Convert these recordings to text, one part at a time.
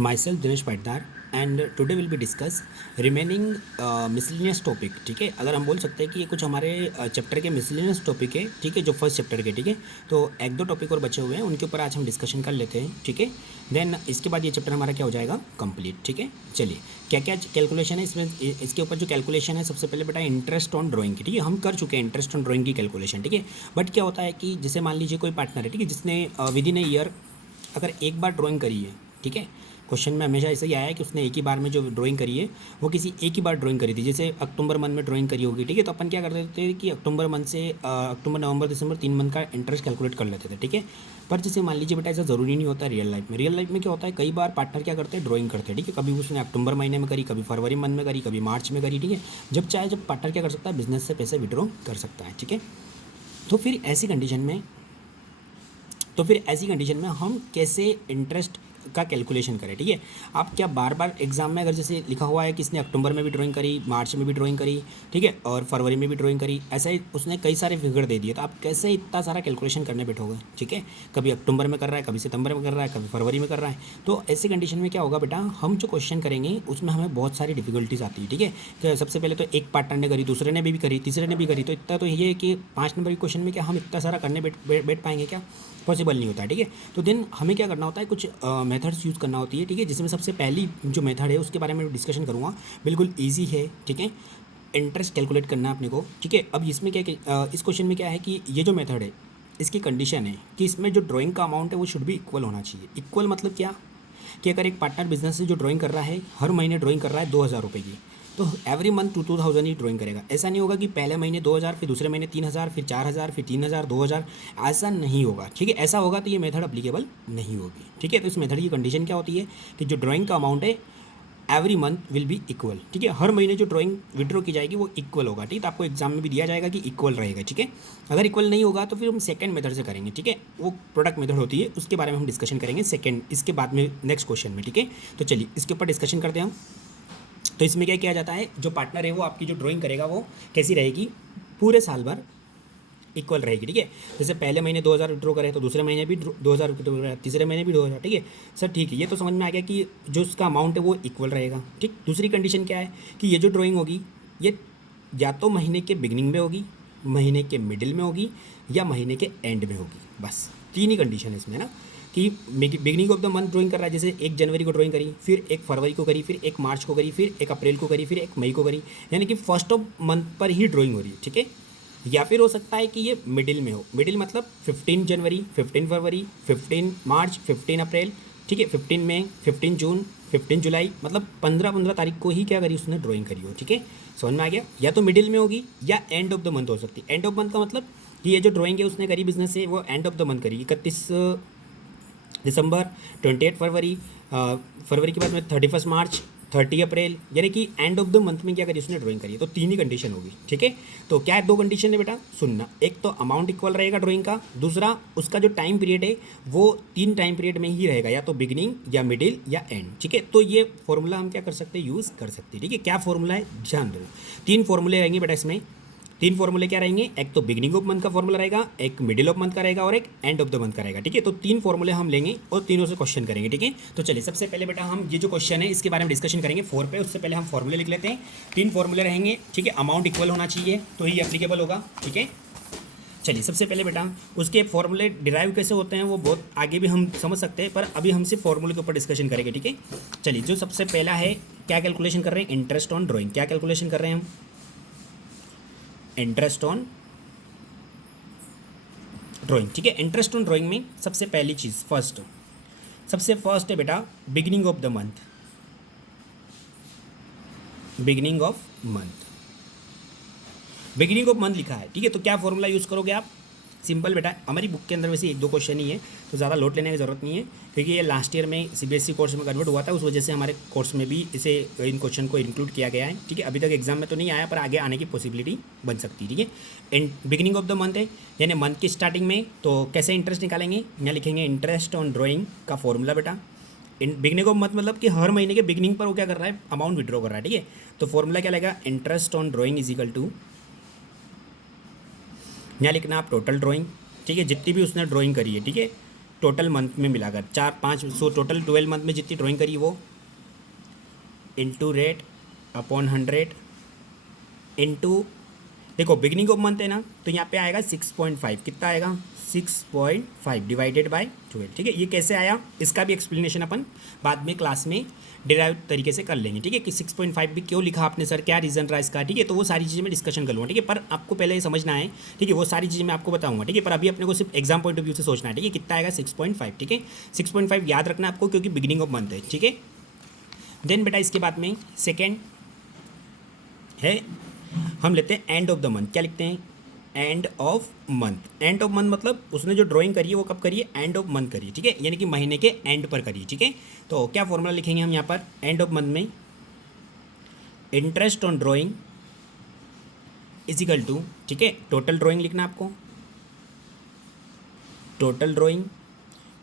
myself Dinesh Patdar and today will be discuss remaining miscellaneous topic. ठीक है, अगर हम बोल सकते हैं कि ये कुछ हमारे चैप्टर के मिसलिनियस टॉपिक है। ठीक है, जो फर्स्ट चैप्टर के। ठीक है, तो एक दो टॉपिक और बचे हुए हैं, उनके ऊपर आज हम डिस्कशन कर लेते हैं। ठीक है, देन इसके बाद ये चैप्टर हमारा क्या हो जाएगा, कंप्लीट। ठीक है, चलिए क्या क्या कैलकुलेशन है इसमें। इसके ऊपर जो कैलकुलेशन है, सबसे पहले बेटा इंटरेस्ट ऑन ड्राइंग की। ठीक है, हम कर चुके हैं इंटरेस्ट ऑन ड्राइंग की कैलकुलेशन। ठीक है, बट क्या होता है कि जैसे मान लीजिए कोई पार्टनर है, ठीक है, जिसने विद इन ए ईयर अगर एक बार ड्राइंग करी है। ठीक है, क्वेश्चन में हमेशा ऐसे ही आया है कि उसने एक ही बार में जो ड्राइंग करी है वो किसी एक ही बार ड्राइंग करी थी। जैसे अक्टूबर मंथ में ड्राइंग करी होगी। ठीक है, तो अपन क्या करते थे कि अक्टूबर मंथ से अक्टूबर नवंबर दिसंबर 3 मंथ का इंटरेस्ट कैलकुलेट कर लेते थे। ठीक है, पर जैसे मान लीजिए बेटा ऐसा ज़रूरी नहीं होता रियल लाइफ में। रियल लाइफ में क्या होता है, कई बार पार्टनर क्या करते हैं, ड्राइंग करते हैं। ठीक है, कभी उसने अक्टूबर महीने में करी, कभी फरवरी मंथ में करी, कभी मार्च में करी। ठीक है, जब चाहे जब पार्टनर क्या कर सकता है, बिजनेस से पैसे विड्रॉ कर सकता है। ठीक है, तो फिर ऐसी कंडीशन में हम कैसे इंटरेस्ट का कैलकुलेशन करें। ठीक है, आप क्या बार बार एग्जाम में अगर जैसे लिखा हुआ है कि इसने अक्टूबर में भी ड्राइंग करी, मार्च में भी ड्राइंग करी, ठीक है, और फरवरी में भी ड्राइंग करी, ऐसा ही उसने कई सारे फिगर दे दिए, तो आप कैसे इतना सारा कैलकुलेशन करने बैठोगे। ठीक है, कभी अक्टूबर में कर रहा है, कभी सितंबर में कर रहा है, कभी फरवरी में कर रहा है। तो ऐसी कंडीशन में क्या होगा बेटा, हम जो क्वेश्चन करेंगे उसमें हमें बहुत सारी डिफिकल्टीज आती है। ठीक है, तो सबसे पहले तो एक पार्टनर ने करी, दूसरे ने भी करी, तीसरे ने भी करी, तो इतना तो ये है कि 5 नंबर के क्वेश्चन में क्या हम इतना सारा करने बैठ पाएंगे, क्या पॉसिबल नहीं होता है। ठीक है, तो देन हमें क्या करना होता है, कुछ मेथड्स यूज़ करना होती है। ठीक है, जिसमें सबसे पहली जो मेथड है उसके बारे में डिस्कशन करूँगा, बिल्कुल ईजी है। ठीक है, इंटरेस्ट कैलकुलेट करना है अपने को। ठीक है, अब इसमें क्या इस क्वेश्चन में क्या है कि ये जो मेथड है इसकी कंडीशन है कि इसमें जो ड्राइंग का अमाउंट है वो शुड भी इक्वल होना चाहिए। इक्वल मतलब क्या, कि अगर एक पार्टनर बिजनेस से जो ड्राइंग कर रहा है, हर महीने ड्राइंग कर रहा है 2,000 रुपये की, तो एवरी मंथ 2,000 ही ड्राइंग करेगा। ऐसा नहीं होगा कि पहले महीने 2,000, फिर दूसरे महीने 3,000, फिर 4,000, फिर 3,000, 2,000, ऐसा नहीं होगा। ठीक है, ऐसा होगा तो ये मेथड अप्लीकेबल नहीं होगी। ठीक है, तो इस मेथड की कंडीशन क्या होती है कि जो ड्राइंग का अमाउंट है every month will be equal. ठीक है, हर महीने जो ड्राइंग विड्रॉ की जाएगी वो इक्वल होगा। ठीक है, तो आपको एग्जाम में भी दिया जाएगा कि इक्वल रहेगा। ठीक है, अगर इक्वल नहीं होगा तो फिर हम सेकंड मेथड से करेंगे। ठीक है, वो प्रोडक्ट मेथड होती है, उसके बारे में हम डिस्कशन करेंगे सेकंड, इसके बाद में नेक्स्ट क्वेश्चन में। ठीक है, तो चलिए इसके ऊपर डिस्कशन करते हैं हम। तो इसमें क्या किया जाता है, जो पार्टनर है वो आपकी जो ड्राइंग करेगा वो कैसी रहेगी, पूरे साल भर इक्वल रहेगी। ठीक है, जैसे पहले महीने 2,000 विड्रॉ करें तो दूसरे महीने भी 2,000 विड्रॉ करें, तीसरे महीने भी 2,000। ठीक है सर, ठीक है, ये तो समझ में आ गया कि जो उसका अमाउंट है वो इक्वल रहेगा। ठीक, दूसरी कंडीशन क्या है कि ये जो ड्राइंग होगी ये या तो महीने के बिगनिंग में होगी, महीने के मिडिल में होगी, या महीने के एंड में होगी। बस तीन ही कंडीशन है इसमें ना, कि beginning of the month drawing कर रहा है, जैसे 1 जनवरी को ड्राइंग करी, फिर 1 फरवरी को करी, फिर 1 मार्च को करी, फिर 1 अप्रैल को करी, फिर 1 मई को करी, यानी कि फर्स्ट ऑफ मंथ पर ही ड्राइंग हो रही है। ठीक है, या फिर हो सकता है कि ये मिडिल में हो। मिडिल मतलब 15 जनवरी, 15 फरवरी, 15 मार्च, 15 अप्रैल। ठीक है, 15 मई, 15 जून, 15 जुलाई, मतलब 15 तारीख को ही क्या करी उसने, ड्राइंग करी हो। ठीक है, समझ में आ गया, या तो मिडिल में होगी या एंड ऑफ द मंथ हो सकती है। एंड ऑफ मंथ का मतलब कि ये जो ड्राइंग है उसने करी बिजनेस से, वो एंड ऑफ द मंथ करी, 31 दिसंबर, 28 फरवरी, फरवरी के बाद में 31 मार्च, 30 अप्रैल, यानी कि एंड ऑफ द मंथ में क्या करी उसने, ड्राइंग करी है। तो तीन ही कंडीशन होगी। ठीक है, तो क्या है, दो कंडीशन है बेटा, सुनना। एक तो अमाउंट इक्वल रहेगा ड्राइंग का, दूसरा उसका जो टाइम पीरियड है वो 3 टाइम पीरियड में ही रहेगा, या तो बिगिनिंग या मिडिल या एंड। ठीक है, तो ये फॉर्मूला हम क्या कर सकते हैं, यूज़ कर सकते हैं। ठीक है, क्या फॉर्मूला है, ध्यान दो। 3 फॉर्मूले रहेंगे बेटा इसमें। 3 फॉर्मूले क्या रहेंगे, एक तो बिगिनिंग ऑफ मंथ का फॉर्मूला रहेगा, एक मिडिल ऑफ मंथ का रहेगा, और एक एंड ऑफ द मंथ का रहेगा। ठीक है, तो 3 फॉर्मूले हम लेंगे और तीनों से क्वेश्चन करेंगे। ठीक है, तो चलिए सबसे पहले बेटा हम ये जो क्वेश्चन है इसके बारे में डिस्कशन करेंगे 4 पे। उससे पहले हम फॉर्मूले लिख लेते हैं। 3 फॉर्मूले रहेंगे। ठीक है, अमाउंट इक्वल होना चाहिए तो ही एप्लीकेबल होगा। ठीक है, चलिए सबसे पहले बेटा उसके फॉर्मूले डिराइव कैसे होते हैं वो बहुत आगे भी हम समझ सकते हैं, पर अभी हम सिर्फ फॉर्मूले के ऊपर डिस्कशन करेंगे। ठीक है, चलिए जो सबसे पहला है, क्या कैलकुलेशन कर रहे हैं, इंटरेस्ट ऑन ड्राइंग। क्या कैलकुलेशन कर रहे हैं हम, इंटरेस्ट ऑन ड्राइंग। ठीक है, इंटरेस्ट ऑन ड्राइंग में सबसे पहली चीज़ सबसे फर्स्ट है बेटा beginning of the month. Beginning of month, beginning of month लिखा है। ठीक है, तो क्या फॉर्मूला यूज़ करोगे आप, सिंपल बेटा, हमारी बुक के अंदर वैसे 1-2 क्वेश्चन ही है, तो ज़्यादा लोड लेने की ज़रूरत नहीं है, क्योंकि ये लास्ट ईयर में सीबीएसई कोर्स में कन्वर्ट हुआ था, उस वजह से हमारे कोर्स में भी इसे इन क्वेश्चन को इंक्लूड किया गया है। ठीक है, अभी तक एग्जाम में तो नहीं आया, पर आगे आने की पॉसिबिलिटी बन सकती है। ठीक है, and beginning of the month है, यानी मंथ की स्टार्टिंग में, तो कैसे इंटरेस्ट निकालेंगे, यहाँ लिखेंगे इंटरेस्ट ऑन ड्राइंग का फॉर्मूला बेटा। इन बिगनिंग ऑफ मंथ मतलब कि हर महीने के बिगनिंग पर वो क्या कर रहा है, अमाउंट विड्रॉ कर रहा है। ठीक है, तो फॉर्मूला क्या लगेगा, interest on drawing is equal to, यहाँ लिखना आप टोटल ड्राइंग। ठीक है, जितनी भी उसने ड्राइंग करी है। ठीक है, टोटल मंथ में मिलाकर 4-5 सो टोटल 12 मंथ में जितनी ड्राइंग करी वो इंटू रेट अपॉन 100 इंटू, देखो बिगिनिंग ऑफ मंथ है ना, तो यहाँ पे आएगा 6.5, कितना आएगा 6.5 डिवाइडेड बाय 12। ठीक है, ये कैसे आया इसका भी एक्सप्लेनेशन अपन बाद में क्लास में डिराइव तरीके से कर लेंगे। ठीक है, कि 6.5 भी क्यों लिखा आपने सर, क्या रीज़न रहा इसका। ठीक है, तो वो सारी चीज़ें मैं डिस्कशन कर लूँगा। ठीक है, पर आपको पहले ये समझना है। ठीक है, वो सारी चीज़ें मैं आपको बताऊँगा। ठीक है, पर अभी अपने को सिर्फ एग्जाम पॉइंट ऑफ व्यू से सोचना है। ठीक है, कितना आएगा 6.5। ठीक है, 6.5 याद रखना आपको, क्योंकि बिगिनिंग ऑफ मंथ है। ठीक है, देन बेटा इसके बाद में सेकेंड है, हम लेते हैं एंड ऑफ द मंथ। क्या लिखते हैं, and of month. And of month मतलब उसने जो ड्राइंग करी है वो कब करी है, एंड ऑफ मंथ करी है। ठीक है, यानी कि महीने के एंड पर करी है। ठीक है, तो क्या फॉर्मूला लिखेंगे हम यहाँ पर एंड ऑफ मंथ में, interest on drawing is equal to, ठीक है, टोटल ड्राइंग लिखना आपको, टोटल ड्राइंग।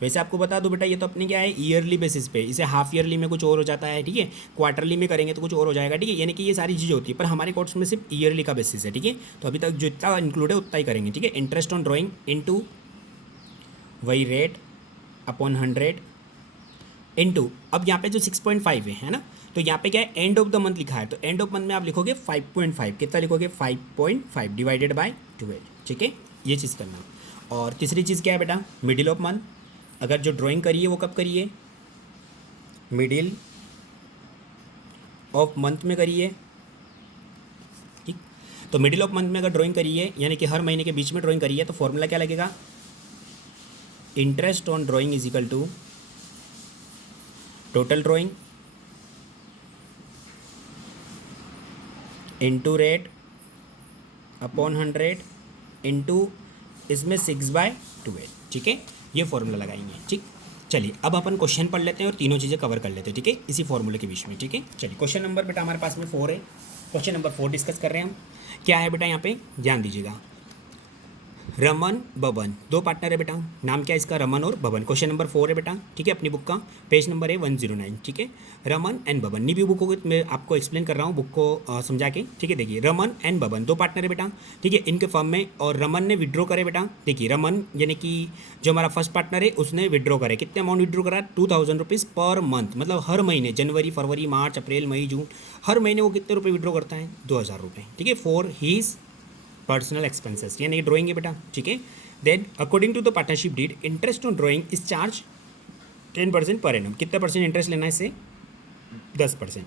वैसे आपको बता दो बेटा, ये तो अपने क्या है ईयरली बेसिस पे, इसे हाफ ईयरली में कुछ और हो जाता है। ठीक है, क्वार्टरली में करेंगे तो कुछ और हो जाएगा। ठीक है, यानी कि ये सारी चीज़ें होती है, पर हमारे कोर्स में सिर्फ ईयरली का बेसिस है। ठीक है, तो अभी तक जितना इंक्लूड है उतना ही करेंगे। ठीक है, इंटरेस्ट ऑन ड्राइंग इनटू वही रेट अपॉन 100 इनटू, अब यहाँ पे जो 6.5 है ना, तो यहाँ पे क्या है एंड ऑफ द मंथ लिखा है, तो एंड ऑफ मंथ में आप लिखोगे 5.5, कितना लिखोगे 5.5 डिवाइडेड बाय 12। ठीक है, ये चीज़ करना। और तीसरी चीज़ क्या है बेटा, मिडिल ऑफ मंथ। अगर जो ड्राइंग करी है वो कब करी है, मिडिल ऑफ मंथ में करी है। ठीक, तो मिडिल ऑफ मंथ में अगर ड्राइंग करी है, यानी कि हर महीने के बीच में ड्राइंग करी है, तो फॉर्मूला क्या लगेगा, interest on drawing is equal to total drawing into rate upon 100 into इसमें 6/12। ठीक है, ये फॉर्मूला लगाएंगे। ठीक, चलिए अब अपन क्वेश्चन पढ़ लेते हैं और तीनों चीज़ें कवर कर लेते हैं। ठीक है, इसी फॉर्मूले के बीच में। ठीक है, चलिए क्वेश्चन नंबर बेटा हमारे पास में 4 है। क्वेश्चन नंबर 4 डिस्कस कर रहे हैं हम। क्या है बेटा, यहाँ पे ध्यान दीजिएगा, रमन बबन दो पार्टनर है बेटा, नाम क्या है इसका, रमन और बबन। क्वेश्चन नंबर 4 है बेटा। ठीक है, अपनी बुक का पेज नंबर है 109। ठीक है, रमन एंड बबन, नी भी बुक को मैं आपको एक्सप्लेन कर रहा हूँ बुक को समझा के। ठीक है, देखिए रमन एंड बबन दो पार्टनर है बेटा। ठीक है, इनके फर्म में, और रमन ने विड्रॉ करे बेटा। देखिए रमन यानी कि जो हमारा फर्स्ट पार्टनर है उसने विड्रॉ करे, कितने अमाउंट विड्रॉ करा, 2000 रुपीज़ पर मंथ, मतलब हर महीने जनवरी फरवरी मार्च अप्रैल मई जून, हर महीने वो कितने रुपये विड्रॉ करता है, 2000 रुपये। ठीक है, फॉर हीज पर्सनल एक्सपेंसेस, यानी ड्राइंग है बेटा। ठीक है, then according to the partnership deed interest on drawing is charge 10% per annum. कितना परसेंट इंटरेस्ट लेना है इससे, 10%।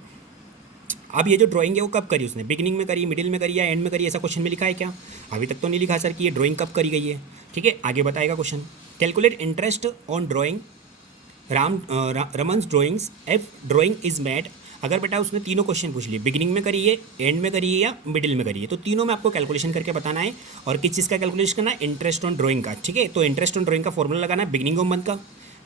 अब ये जो ड्राइंग है वो कब करी उसने, बिगिनिंग में करी, मिडिल में करी या एंड में करी, ऐसा क्वेश्चन में लिखा है क्या, अभी तक तो नहीं लिखा सर कि ये ड्राइंग कब करी गई है। ठीक है, आगे बताएगा question. Calculate interest on drawing Raman's drawings if drawing is made. अगर बेटा उसने तीनों क्वेश्चन पूछ लिए, बिगिनिंग में करी है, एंड में करी है या मिडिल में करी है, तो तीनों में आपको कैलकुलेशन करके बताना है। और किस चीज़ का कैलकुलेशन करना है, इंटरेस्ट ऑन ड्राइंग का। ठीक है, तो इंटरेस्ट ऑन ड्राइंग का फॉर्मूला लगाना है बिगिनिंग ऑफ मंथ का।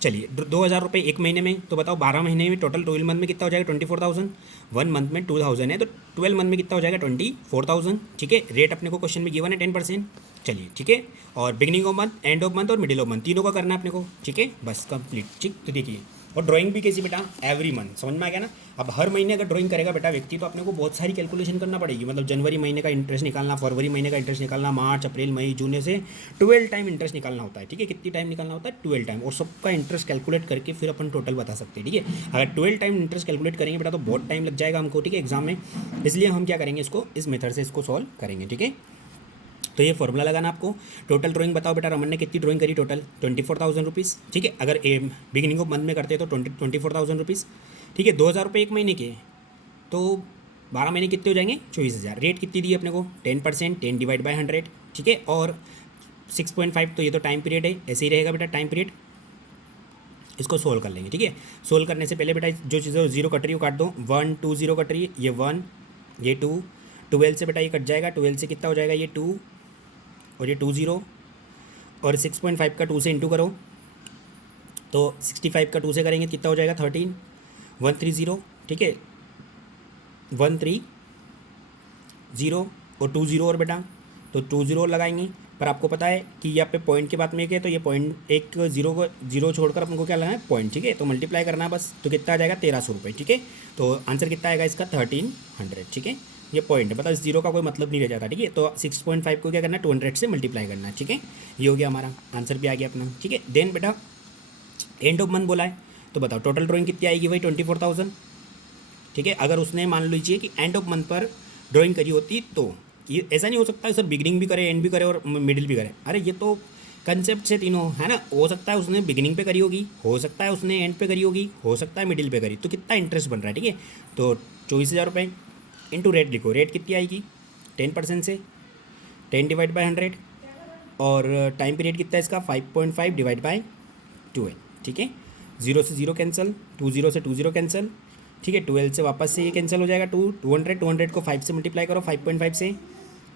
चलिए 2000 रुपये एक महीने में, तो बताओ 12 महीने में टोटल 12 मंथ में कितना हो जाएगा, 24,000। 1 मंथ में 2000 है, तो 12 मंथ में कितना हो जाएगा, 24,000। ठीक है, रेट अपने को क्वेश्चन में गिवन है 10%। चलिए ठीक है, और beginning of month, and of month और मिडिल ऑफ मंथ तीनों का करना है अपने को। ठीक है, बस कंप्लीट। ठीक, तो देखिए, और ड्राइंग भी कैसी बेटा, एवरी मंथ, समझ में आ गया ना। अब हर महीने अगर ड्राइंग करेगा बेटा व्यक्ति, तो अपने को बहुत सारी कैलकुलेशन करना पड़ेगी, मतलब जनवरी महीने का इंटरेस्ट निकालना, फरवरी महीने का इंटरेस्ट निकालना, मार्च अप्रैल मई जून से 12 टाइम इंटरेस्ट निकालना होता है। ठीक है, कितनी टाइम निकालना होता है, 12 टाइम, और सबका इंटरेस्ट कैलकुलेट करके फिर अपन टोटल बता सकते हैं। ठीक है, अगर 12 टाइम इंटरेस्ट कैलकुलेट करेंगे बेटा तो बहुत टाइम लग जाएगा हमको। ठीक है, एग्जाम में, इसलिए हम क्या करेंगे, इसको इस मेथड से इसको सॉल्व करेंगे। ठीक है, तो ये फॉर्मूला लगाना आपको। टोटल ड्राइंग बताओ बेटा, रमन ने कितनी ड्राइंग करी, टोटल 24,000 रुपीज़। ठीक है, अगर बिगिनिंग ऑफ मंथ में करते हैं तो 24,000 रुपीज़। ठीक है, 2,000 रुपये एक महीने के, तो 12 महीने कितने हो जाएंगे, 24,000। रेट कितनी दी अपने को, 10%, 10 डिवाइड बाय 100। ठीक है, और 6.5, तो ये तो टाइम पीरियड है, ऐसे ही रहेगा बेटा टाइम पीरियड। इसको सोल्व कर लेंगे। ठीक है, सोल्व करने से पहले बेटा जो चीज़ें जीरो कट रही है वो काट दो, 1 2 0 कट रही है, ये 1 ये 2, 12 से बेटा ये कट जाएगा, 12 से कितना हो जाएगा, ये 2 और ये 2 0, और 6.5 का 2 से इंटू करो, तो 65 का 2 से करेंगे कितना हो जाएगा, 13 130। ठीक है, 130 और 20 और बेटा, तो 20 और लगाएंगे। पर आपको पता है कि यहाँ पे पॉइंट के बाद में क्या है, तो ये पॉइंट एक जीरो छोड़कर अपन को क्या लगाना है, पॉइंट। ठीक है, तो मल्टीप्लाई करना है बस, तो कितना आ जाएगा, 1300 रुपये। ठीक है, तो आंसर कितना आएगा इसका, 1300। ठीक है, ये पॉइंट है, मतलब इस जीरो का कोई मतलब नहीं रह जाता। ठीक है, तो 6.5 को क्या करना है, 200 से मल्टीप्लाई करना है। ठीक है, ये हो गया हमारा आंसर भी आ गया अपना। ठीक है, देन बेटा एंड ऑफ मंथ बोला है, तो बताओ टोटल ड्राइंग कितनी आएगी भाई 24,000। ठीक है, अगर उसने मान लीजिए कि एंड ऑफ मंथ पर ड्राइंग करी होती तो ये ऐसा नहीं हो सकता सर बिगिनिंग भी करे, एंड भी करे और मिडिल भी करे। अरे ये तो कंसेप्ट से तीनों है ना, हो सकता है उसने बिगिनिंग पे करी होगी, हो सकता है उसने एंड पे करी होगी, हो सकता है मिडिल पे करी, तो कितना इंटरेस्ट बन रहा है। ठीक है, तो 24,000 रुपये इंटू रेट लिखो, रेट कितनी आएगी 10% से, 10/100, और टाइम पीरियड कितना है इसका 5.5 डिवाइड बाय 12। ठीक है, 0 से 0 कैंसिल, 20 से 20 कैंसिल। ठीक है, 12 से वापस से ये कैंसिल हो जाएगा, 200 को 5 से मल्टीप्लाई करो 5.5 से।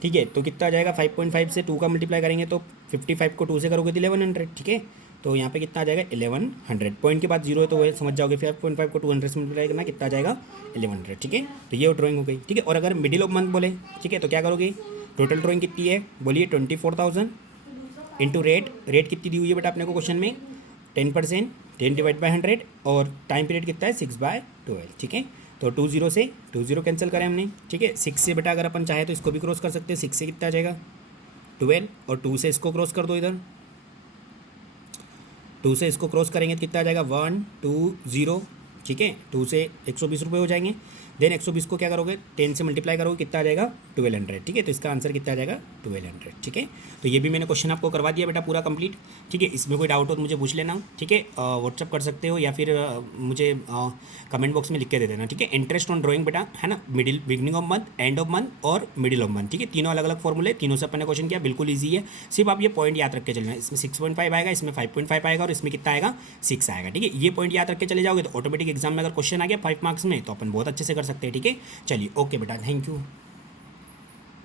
ठीक है, तो कितना आ जाएगा 5.5 से 2 का मल्टीप्लाई करेंगे तो 55 को 2 से करोगे तो 1100। ठीक है, तो यहाँ पे कितना आ जाएगा 1100, पॉइंट के बाद जीरो है तो वही समझ जाओगे, 5.5 को 200 से मल्टीप्लाई करना कितना आ जाएगा 1100। ठीक है, तो ये ड्राइंग हो गई। ठीक है, और अगर मिडिल ऑफ मंथ बोले, ठीक है, तो क्या करोगे, टोटल ड्राइंग कितनी है बोलिए 24,000 इंटू रेट, रेट कितनी दी हुई है बेटा अपने को क्वेश्चन में 10%, 10/100, और टाइम पीरियड कितना है 6/12। ठीक है, तो 20 से 20 कैंसिल करें हमने। ठीक है, 6 से बेटा अगर अपन चाहे तो इसको भी क्रॉस कर सकते हैं, 6 से कितना आ जाएगा 12, और 2 से इसको क्रॉस कर दो, इधर 2 से इसको क्रॉस करेंगे तो कितना आ जाएगा 120। ठीक है, 2 से 120 रुपये हो जाएंगे। देन 120 को क्या करोगे 10 से मल्टीप्लाई करोगे कितना आ जाएगा 1200। ठीक है, तो इसका आंसर कितना आ जाएगा 1200। ठीक है, तो ये भी मैंने क्वेश्चन आपको करवा दिया बेटा पूरा कंप्लीट। ठीक है, इसमें कोई डाउट हो तो मुझे पूछ लेना। ठीक है, व्हाट्सअप कर सकते हो या फिर मुझे कमेंट बॉक्स में लिख के दे देना। ठीक है, इंटरेस्ट ऑन ड्राइंग बेटा है ना, middle beginning of month, and of month और मिडिल ऑफ मंथ। ठीक है, तीनों अलग अलग फॉर्मूले, तीनों से अपन ने क्वेश्चन किया, बिल्कुल ईजी है। सिर्फ आप ये पॉइंट याद रख के चलना, इसमें 6.5 आएगा, इसमें 5.5 आएगा और इसमें कितना आएगा 6 आएगा। ठीक है, ये पॉइंट याद रख के चले जाओगे तो ऑटोमेटिक एग्जाम में अगर क्वेश्चन आ गया 5 मार्क्स में तो अपन बहुत अच्छे से कर सकते हैं। ठीक है, चलिए ओके बेटा, थैंक यू।